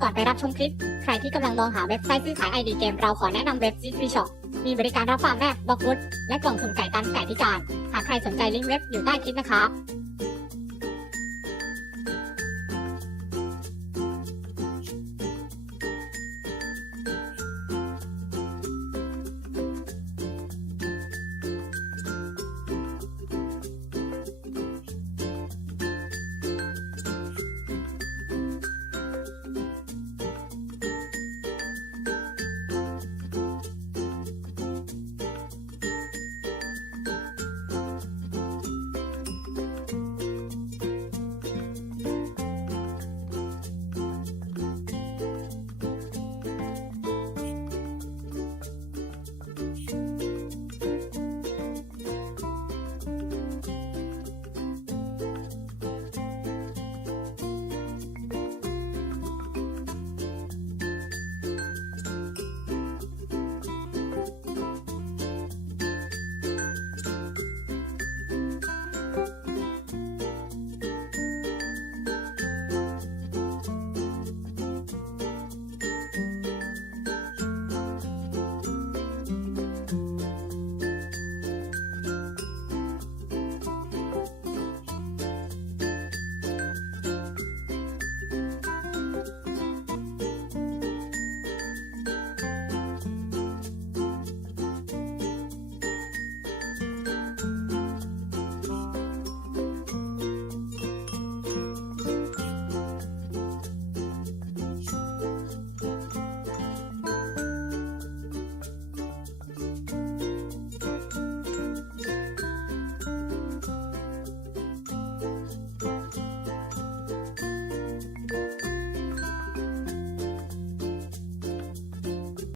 ก่อนไปรับชมคลิป ใครที่กำลังมองหาเว็บไซต์ซื้อขายไอดีเกมเราขอแนะนำเว็บ z ี Shop มีบริการรับฟามแม่บล็อกวุฒและกล่องสุ่มไก่ตันไก่พิการ หากใครสนใจลิงก์เว็บอยู่ใต้คลิปนะครับ